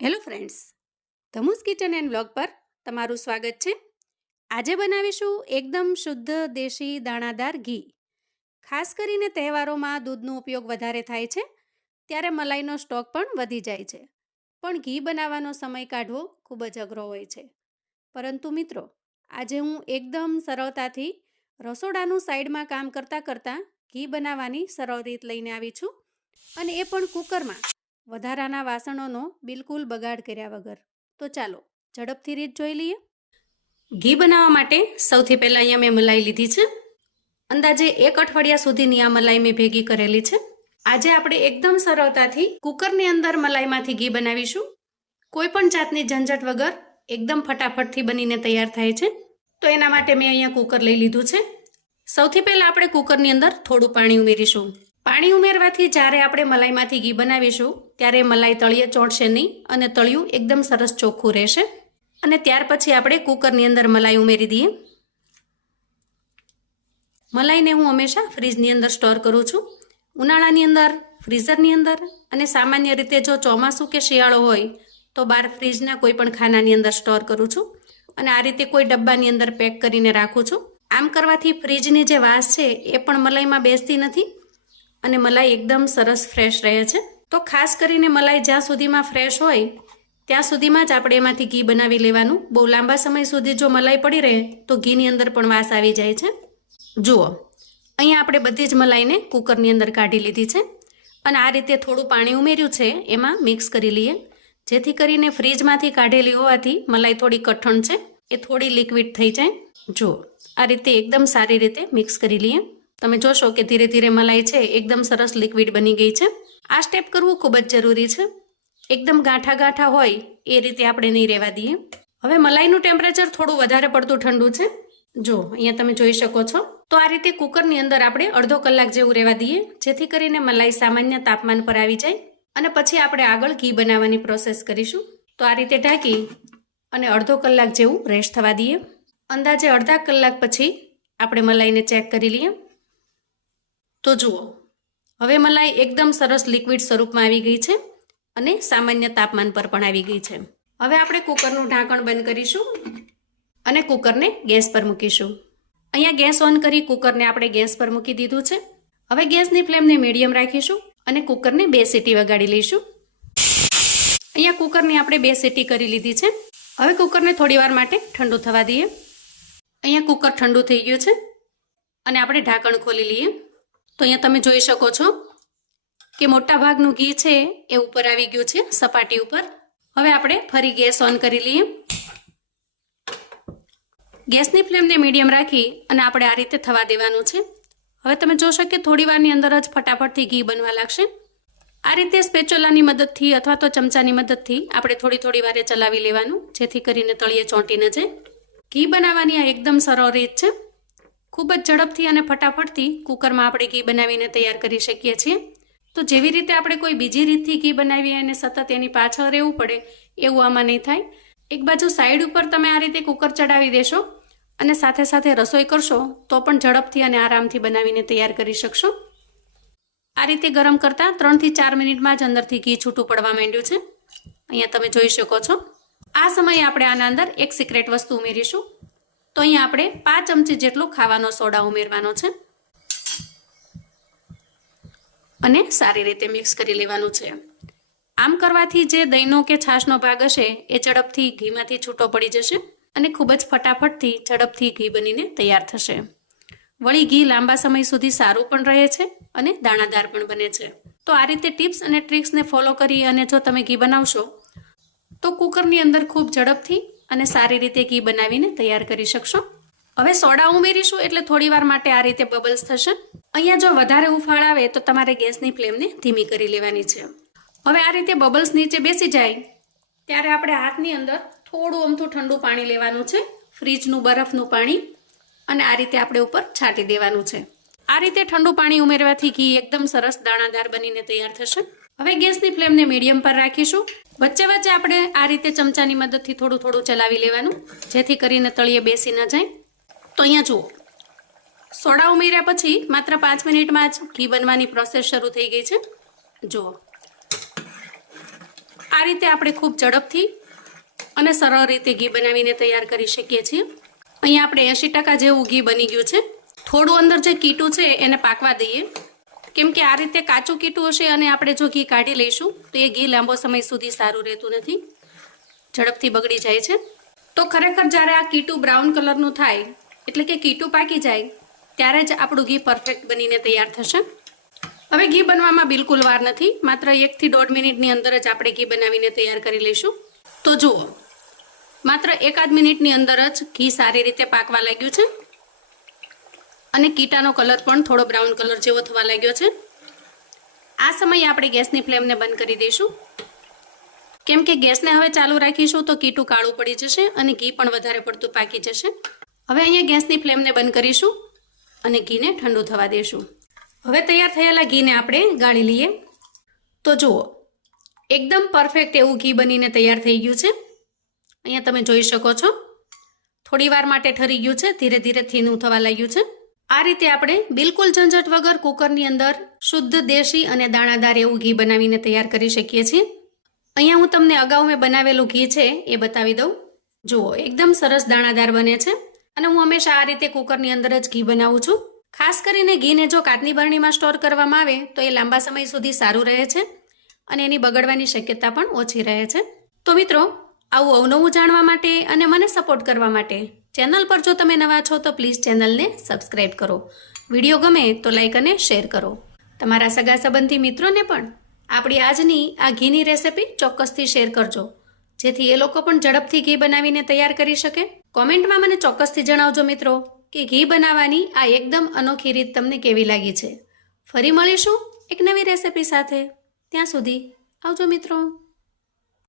Hello friends ધમુસ kitchen and blog પર તમારું સ્વાગત છે. આજે બનાવીશું એકદમ શુદ્ધ દેશી દાણાદાર ઘી. ખાસ કરીને તહેવારોમાં દૂધનો ઉપયોગ વધારે થાય છે, ત્યારે મલાઈનો સ્ટોક પણ વધી જાય છે. પણ ઘી બનાવવાનો સમય કાઢવો ખૂબ જ અઘરો હોય છે. પરંતુ મિત્રો, આજે હું એકદમ સરળતાથી રસોડાનું સાઈડમાં કામ કરતાં કરતાં ઘી બનાવવાની સરળ રીત લઈને આવી છું અને એ પણ કુકરમાં. વધારાના વાસણોનો બિલકુલ બગાડ કર્યા વગર. તો ચાલો, ઝડપથી રીત જોઈ લઈએ. ઘી બનાવવા માટે સૌથી પહેલાં અહીંયા મેં મલાઈ લીધી છે. અંદાજે એક અઠવાડિયા સુધીની આ મલાઈ મેં ભેગી કરેલી છે. આજે આપણે એકદમ સરળતાથી કુકરની અંદર મલાઈમાંથી ઘી બનાવીશું. કોઈ પણ જાતની ઝંઝટ વગર એકદમ ફટાફટથી બનીને તૈયાર થાય છે. તો એના માટે મેં અહીંયા કુકર લઈ લીધું છે. સૌથી પહેલાં આપણે કુકરની અંદર થોડું પાણી ઉમેરીશું. પાણી ઉમેરવાથી જ્યારે આપણે મલાઈમાંથી ઘી બનાવીશું, ત્યારે મલાઈ તળિયે ચોંટશે નહીં અને તળિયું એકદમ સરસ ચોખ્ખું રહેશે. અને ત્યાર પછી આપણે કુકરની અંદર મલાઈ ઉમેરી દઈએ. મલાઈને હું હંમેશા ફ્રીજની અંદર સ્ટોર કરું છું. ઉનાળાની અંદર, ફ્રીઝરની અંદર અને સામાન્ય રીતે જો ચોમાસું કે શિયાળો હોય, તો બહાર ફ્રીજના કોઈ પણ ખાનાની અંદર સ્ટોર કરું છું. અને આ રીતે કોઈ ડબ્બાની અંદર પેક કરીને રાખું છું. આમ કરવાથી ફ્રીજની જે વાસ છે, એ પણ મલાઈમાં બેસતી નથી. અને મલાઈ એકદમ સરસ ફ્રેશ રહે છે. તો ખાસ કરીને મલાઈ જ્યાં સુધીમાં ફ્રેશ હોય, ત્યાં સુધીમાં જ આપણે એમાંથી ઘી બનાવી લેવાનું. બહુ લાંબા સમય સુધી જો મલાઈ પડી રહે, તો ઘીની અંદર પણ વાસ આવી જાય છે. જુઓ, અહીંયા આપણે બધી જ મલાઈને કુકરની અંદર કાઢી લીધી છે. અને આ રીતે થોડું પાણી ઉમેર્યું છે, એમાં મિક્સ કરી લઈએ. જેથી કરીને ફ્રીજમાંથી કાઢેલી હોવાથી મલાઈ થોડી કઠણ છે, એ થોડી લિક્વિડ થઈ જાય. જુઓ, આ રીતે એકદમ સારી રીતે મિક્સ કરી લઈએ. તમે જોશો કે ધીરે ધીરે મલાઈ છે, એકદમ સરસ લિક્વિડ બની ગઈ છે. આ સ્ટેપ કરવું ખૂબ જ જરૂરી છે. એકદમ ગાંઠા ગાંઠા હોય, એ રીતે આપણે નહીં રહેવા દઈએ. હવે મલાઈનું ટેમ્પરેચર થોડું વધારે પડતું ઠંડુ છે. જો, અહીંયા તમે જોઈ શકો છો. તો આ રીતે કુકરની અંદર આપણે અડધો કલાક જેવું રહેવા દઈએ, જેથી કરીને મલાઈ સામાન્ય તાપમાન પર આવી જાય. અને પછી આપણે આગળ ઘી બનાવવાની પ્રોસેસ કરીશું. તો આ રીતે ઢાંકી અને અડધો કલાક જેવું રેસ્ટ થવા દઈએ. અંદાજે અડધા કલાક પછી આપણે મલાઈને ચેક કરી લઈએ. તો જુઓ, હવે મલાઈ એકદમ સરસ લિક્વિડ સ્વરૂપમાં આવી ગઈ છે અને સામાન્ય તાપમાન પર પણ આવી ગઈ છે. હવે આપણે કુકરનું ઢાંકણ બંધ કરીશું અને કુકરને ગેસ પર મૂકીશું. અહીંયા ગેસ ઓન કરી કુકરને આપણે ગેસ પર મૂકી દીધું છે. હવે ગેસની ફ્લેમને મીડિયમ રાખીશું અને કુકરને બે સીટી વગાડી લઈશું. અહીંયા કુકરની આપણે બે સીટી કરી લીધી છે. હવે કુકરને થોડી વાર માટે ઠંડુ થવા દઈએ. અહીંયા કુકર ઠંડુ થઈ ગયું છે અને આપણે ઢાંકણ ખોલી લઈએ. તો અહીંયા તમે જોઈ શકો છો કે મોટા ભાગનું ઘી છે એ ઉપર આવી ગયું છે, સપાટી ઉપર. હવે આપણે ફરી ગેસ ઓન કરી લઈએ. ગેસની ફ્લેમને મીડિયમ રાખી અને આપણે આ રીતે થવા દેવાનું છે. હવે તમે જોશો કે થોડી વારની અંદર જ ફટાફટથી ઘી બનવા લાગશે. આ રીતે સ્પેચોલાની મદદથી અથવા તો ચમચાની મદદથી આપણે થોડી થોડી વારે ચલાવી લેવાનું, જેથી કરીને તળિયે ચોંટી ન જાય. ઘી બનાવવાની આ એકદમ સરળ રીત છે. ખૂબ જ ઝડપથી અને ફટાફટથી કુકરમાં આપણે ઘી બનાવીને તૈયાર કરી શકીએ છીએ. તો જેવી રીતે આપણે કોઈ બીજી રીતથી ઘી બનાવીએ અને સતત એની પાછળ રહેવું પડે, એવું આમાં નહીં થાય. એક બાજુ સાઈડ ઉપર તમે આ રીતે કુકર ચડાવી દેશો અને સાથે સાથે રસોઈ કરશો તો પણ ઝડપથી અને આરામથી બનાવીને તૈયાર કરી શકશો. આ રીતે ગરમ કરતાં ત્રણથી ચાર મિનિટમાં જ અંદરથી ઘી છૂટું પડવા માંડ્યું છે. અહીંયા તમે જોઈ શકો છો. આ સમયે આપણે આના અંદર એક સિક્રેટ વસ્તુ ઉમેરીશું. તો અહીંયા આપણે પાંચ ચમચી જેટલો ખાવાનો સોડા ઉમેરવાનો છે. અને સારી રીતે મિક્સ કરી લેવાનું છે. આમ કરવાથી જે દહીંનો કે છાશનો ભાગ હશે, એ ઝડપથી ઘીમાંથી છૂટો પડી જશે અને ખૂબ જ ફટાફટથી ઝડપથી ઘી બનીને તૈયાર થશે. વળી ઘી લાંબા સમય સુધી સારું પણ રહે છે અને દાણાદાર પણ બને છે. તો આ રીતે ટિપ્સ અને ટ્રિક્સને ફોલો કરી અને જો તમે ઘી બનાવશો, તો કુકરની અંદર ખૂબ ઝડપથી અને સારી રીતે ઘી બનાવીને તૈયાર કરી શકશો. હવે સોડા ઉમેરીશું એટલે થોડી વાર માટે આ રીતે બબલ્સ થશે. અહીંયા જો વધારે ઉફાળ આવે તો તમારે ગેસની ફ્લેમને ધીમી કરી લેવાની છે. હવે આ રીતે બબલ્સ નીચે બેસી જાય. ત્યારે આપણે હાથની અંદર થોડું અમથું ઠંડુ પાણી લેવાનું છે. ફ્રીજનું બરફનું પાણી. અને આ રીતે આપણે ઉપર છાંટી દેવાનું છે. આ રીતે ઠંડુ પાણી ઉમેરવાથી ઘી એકદમ સરસ દાણાદાર બનીને તૈયાર થશે. હવે ગેસની ફ્લેમને મીડિયમ પર રાખીશું. વચ્ચે વચ્ચે આપણે આ રીતે ચમચાની મદદથી થોડું થોડું ચલાવી લેવાનું, જેથી કરીને તળિયે બેસી ન જાય. તો અહીંયા જુઓ. સોડા ઉમેર્યા પછી માત્ર પાંચ મિનિટમાં જ ઘી બનવાની પ્રોસેસ શરૂ થઈ ગઈ છે. જુઓ. આ રીતે આપણે ખૂબ ઝડપથી અને સરળ રીતે ઘી બનાવીને તૈયાર કરી શકીએ છીએ. અહીંયા આપણે એંશી જેવું ઘી બની ગયું છે. થોડું અંદર જે કીટું છે એને પાકવા દઈએ. કેમ કે આ રીતે કાચું કીટું હશે અને આપણે જો ઘી કાઢી લઈશું, તો એ ઘી લાંબો સમય સુધી સારું રહેતું નથી. ઝડપથી બગડી જાય છે. તો ખરેખર જ્યારે આ કીટું બ્રાઉન કલરનું થાય, એટલે કે કીટું પાકી જાય, ત્યારે જ આપણું ઘી પરફેક્ટ બનીને તૈયાર થશે. હવે ઘી બનવામાં બિલકુલ વાર નથી, માત્ર એકથી દોઢ મિનિટની અંદર જ આપણે ઘી બનાવીને તૈયાર કરી લઈશું. તો જુઓ, માત્ર એકાદ મિનિટની અંદર જ ઘી સારી રીતે પાકવા લાગ્યું છે. અને કીટાનો કલર પણ થોડો બ્રાઉન કલર જેવો થવા લાગ્યો છે. આ સમયે આપણે ગેસની ફ્લેમને બંધ કરી દઈશું. કેમ કે ગેસને હવે ચાલુ રાખીશું તો કીટું કાળું પડી જશે અને ઘી પણ વધારે પડતું પાકી જશે. હવે અહીંયા ગેસની ફ્લેમને બંધ કરીશું અને ઘીને ઠંડુ થવા દઈશું. હવે તૈયાર થયેલા ઘીને આપણે ગાળી લઈએ. તો જુઓ, એકદમ પરફેક્ટ એવું ઘી બનીને તૈયાર થઈ ગયું છે. અહીંયા તમે જોઈ શકો છો. થોડી વાર માટે ઠરી ગયું છે, ધીરે ધીરે થીનું થવા લાગ્યું છે. આ રીતે આપણે બિલકુલ ઝંઝટ વગર કુકરની અંદર શુદ્ધ દેશી અને દાણાદાર એવું ઘી બનાવીને તૈયાર કરી શકીએ છીએ. અહીંયા હું તમને અગાઉ મેં બનાવેલું ઘી છે એ બતાવી દઉં. જુઓ, એકદમ સરસ દાણાદાર બને છે અને હું હંમેશા આ રીતે કુકરની અંદર જ ઘી બનાવું છું. ખાસ કરીને ઘીને જો કાચની બરણીમાં સ્ટોર કરવામાં આવે તો એ લાંબા સમય સુધી સારું રહે છે અને એની બગડવાની શક્યતા પણ ઓછી રહે છે. તો મિત્રો, આવું અવનવું જાણવા માટે અને મને સપોર્ટ કરવા માટે ચેનલ પર જો તમે નવા છો તો પ્લીઝ ચેનલને સબસ્ક્રાઇબ કરો. વીડિયો ગમે તો લાઇક અને શેર કરો. તમારા સગા સંબંધી મિત્રોને પણ આપણી આજની આ ઘીની રેસિપી ચોક્કસથી શેર કરજો. જેથી એ લોકો પણ ઝડપથી ઘી બનાવીને તૈયાર કરી શકે. કોમેન્ટમાં મને ચોક્કસથી જણાવજો મિત્રો કે ઘી બનાવવાની આ એકદમ અનોખી રીત તમને કેવી લાગી છે. ફરી મળીશું એક નવી રેસિપી સાથે. ત્યાં સુધી આવજો મિત્રો.